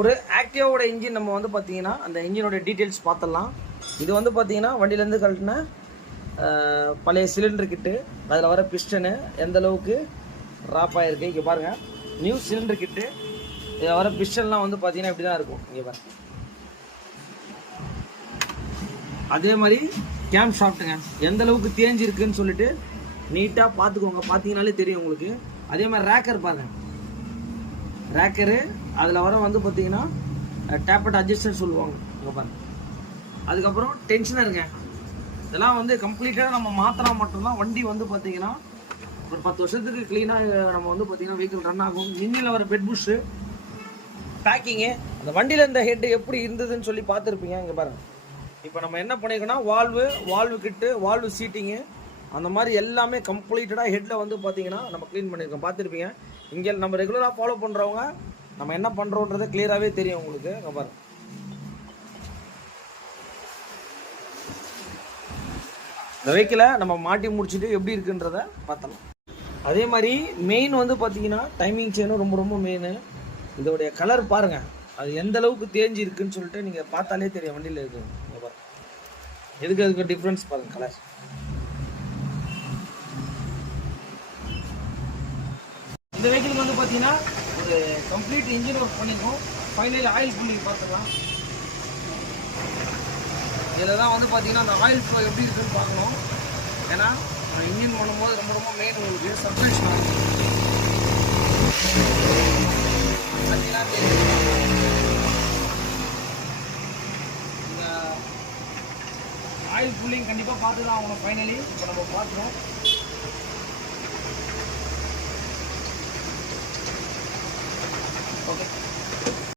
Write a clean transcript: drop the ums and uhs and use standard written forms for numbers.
ஒரு ஆக்டிவாவோட இன்ஜின் நம்ம வந்து பார்த்தீங்கன்னா அந்த இன்ஜினோட டீட்டெயில்ஸ் பார்த்துடலாம். இது வந்து பார்த்தீங்கன்னா வண்டியிலேருந்து கழட்டின பழைய சிலிண்டர் கிட்டு, அதில் வர பிஸ்டனு எந்த அளவுக்கு ட்ராப் ஆகிருக்கு இங்கே பாருங்கள். நியூ சிலிண்டர் கிட்டு, இதில் வர பிஸ்டன்லாம் வந்து பார்த்தீங்கன்னா இப்படி தான் இருக்கும் இங்கே பாருங்கள். அதே மாதிரி கேம் ஷாஃப்ட்டுங்க எந்த அளவுக்கு தேஞ்சிருக்குன்னு சொல்லிட்டு நீட்டாக பார்த்துக்கோங்க, பார்த்தீங்கனாலே தெரியும் உங்களுக்கு. அதே மாதிரி ரேக்கர் பாருங்கள், ரேக்கரு அதில் வர வந்து பார்த்தீங்கன்னா டேப்பட் அட்ஜஸ்டர் சொல்லுவாங்க இங்கே பாருங்கள். அதுக்கப்புறம் டென்ஷனருங்க, இதெல்லாம் வந்து கம்ப்ளீட்டாக நம்ம மாற்றினா மட்டும்தான் வண்டி வந்து பார்த்தீங்கன்னா ஒரு 10 வருஷத்துக்கு க்ளீனாக நம்ம வந்து பார்த்தீங்கன்னா வெஹிக்கிள் ரன் ஆகும். இன்ஜினில் வர பெட் புஷ்ஷு பேக்கிங்கு, அந்த வண்டியில் இந்த ஹெட்டு எப்படி இருந்ததுன்னு சொல்லி பார்த்துருப்பீங்க இங்கே பாருங்கள். இப்போ நம்ம என்ன பண்ணியிருக்கோன்னா வால்வு கிட்டு, வால்வு சீட்டிங்கு, அந்த மாதிரி எல்லாமே கம்ப்ளீட்டடாக ஹெட்டில் வந்து பார்த்தீங்கன்னா நம்ம க்ளீன் பண்ணியிருக்கோம், பார்த்துருப்பீங்க. இங்கே நம்ம ரெகுலராக ஃபாலோ பண்ணுறவங்க நம்ம என்ன பண்ணுறோன்றதை கிளியராகவே தெரியும் உங்களுக்கு. இங்கே பாருங்கள், இந்த வெஹிக்கிளை நம்ம மாட்டி முடிச்சுட்டு எப்படி இருக்குன்றத பார்த்தலாம். அதே மாதிரி மெயின் வந்து பார்த்தீங்கன்னா டைமிங் செயினும் ரொம்ப ரொம்ப மெயின். இதோடைய கலர் பாருங்கள், அது எந்த அளவுக்கு தேஞ்சி இருக்குன்னு சொல்லிட்டு நீங்கள் பார்த்தாலே தெரியும் வண்டியில் இருக்குது. இங்கே பாருங்கள், அதுக்கு டிஃப்ரென்ஸ் பாருங்கள் கலர். இந்த வெஹிக்கிளுக்கு வந்து பார்த்தீங்கன்னா ஒரு கம்ப்ளீட் இன்ஜின் ஒர்க் பண்ணியிருக்கோம். ஃபைனலி ஆயில் புல்லிங் பார்த்துக்கலாம். இதில் தான் வந்து பார்த்தீங்கன்னா அந்த ஆயில் ஃப்ளோ எப்படி இருக்குன்னு பார்க்கணும். ஏன்னா இன்ஜின் பண்ணும்போது ரொம்ப ரொம்ப மெயின் உங்களுக்கு சப்ஸ்கிரிப்ஷன் ஆகும். இந்த ஆயில் புல்லிங் கண்டிப்பாக பார்த்து தான் ஆகணும். ஃபைனலி இப்போ நம்ம பார்த்துருவோம். ஓகே.